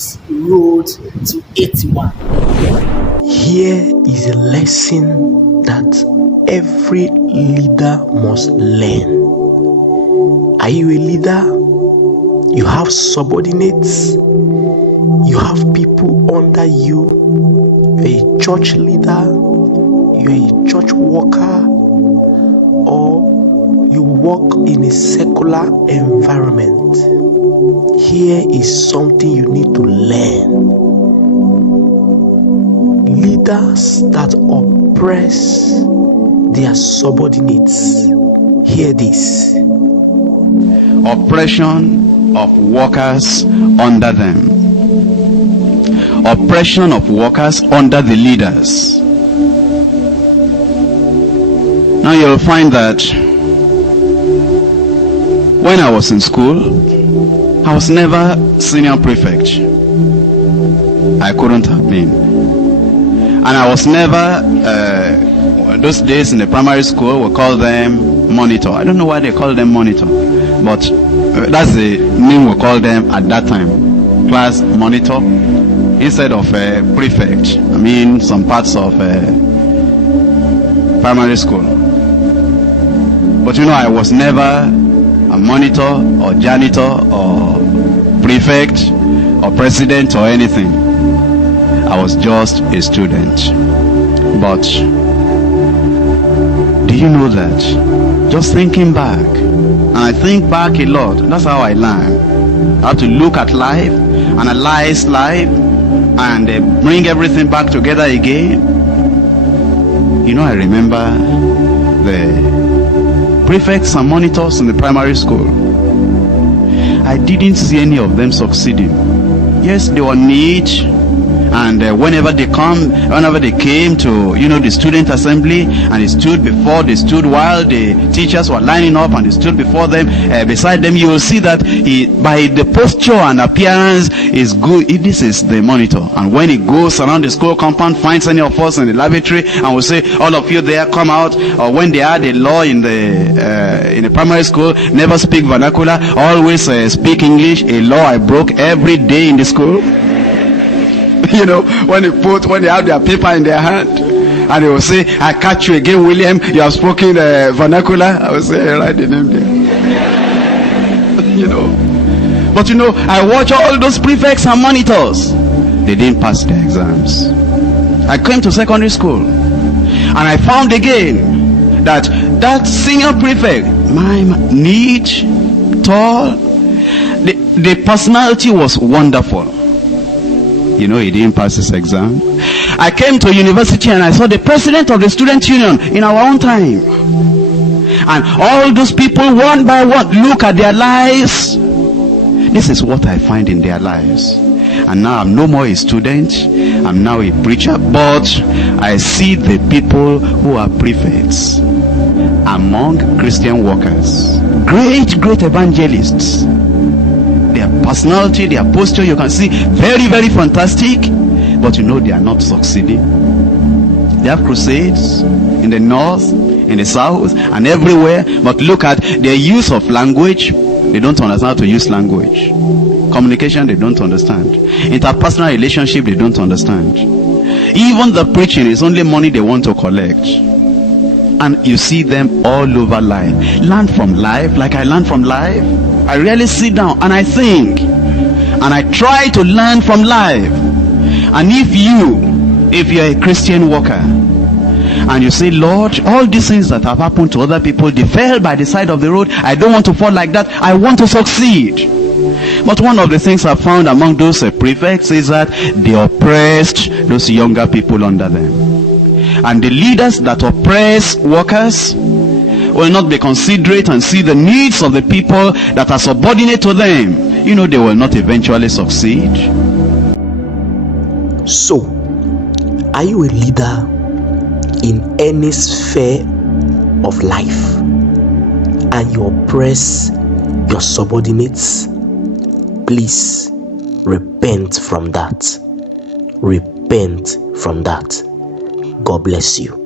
his road to 81. Here is a lesson that every leader must learn. Are you a leader? You have subordinates. You have people under you. You're a church leader. You're a church worker. Or you work in a secular environment. Here is something you need to learn. Leaders that oppress their subordinates. Hear this. Oppression of workers under them. Oppression of workers under the leaders. Now you'll find that when I was in school, I was never senior prefect. I couldn't have been. And I was never, those days in the primary school, we call them monitor. I don't know why they call them monitor, but that's the name we call them at that time. Class monitor instead of prefect. I mean, some parts of primary school. But you know, I was never a monitor or janitor or prefect or president or anything. I was just a student. But do you know that? Just thinking back, and I think back a lot, that's how I learn. I have to look at life, analyze life, and bring everything back together again. You know, I remember the prefects and monitors in the primary school. I didn't see any of them succeeding. Yes, they were neat, and whenever they came to, you know, the student assembly, and they stood while the teachers were lining up, and they stood before them, beside them, you will see that by the posture and appearance is good. This is the monitor. And when he goes around the school compound, finds any of us in the lavatory, and will say, all of you there, come out. Or when they had a law in the primary school, never speak vernacular, always speak English, a law I broke every day in the school. You know, when they have their paper in their hand, and they will say, I catch you again, William, you have spoken vernacular. I will say, write the name there. You know. But you know, I watch all those prefects and monitors. They didn't pass their exams. I came to secondary school, and I found again that senior prefect, neat, tall, the personality was wonderful. You know, he didn't pass his exam. I came to university and I saw the president of the student union in our own time. And all those people, one by one, look at their lives. This is what I find in their lives. And now I'm no more a student, I'm now a preacher, but I see the people who are prefects among Christian workers. Great evangelists. Their personality, their posture, you can see, very, very fantastic. But you know, they are not succeeding. They have crusades in the north, in the south, and everywhere. But look at their use of language. They don't understand how to use language. Communication, they don't understand. Interpersonal relationship, they don't understand. Even the preaching is only money they want to collect. And you see them all over life. Learn from life, like I learn from life. I really sit down and I think, and I try to learn from life. And if you're a Christian worker, and you say, Lord, all these things that have happened to other people, they fell by the side of the road. I don't want to fall like that. I want to succeed. But one of the things I found among those prefects is that they oppressed those younger people under them. And the leaders that oppress workers will not be considerate and see the needs of the people that are subordinate to them. You know, they will not eventually succeed. So, are you a leader in any sphere of life and you oppress your subordinates? Please repent from that. Repent from that. God bless you.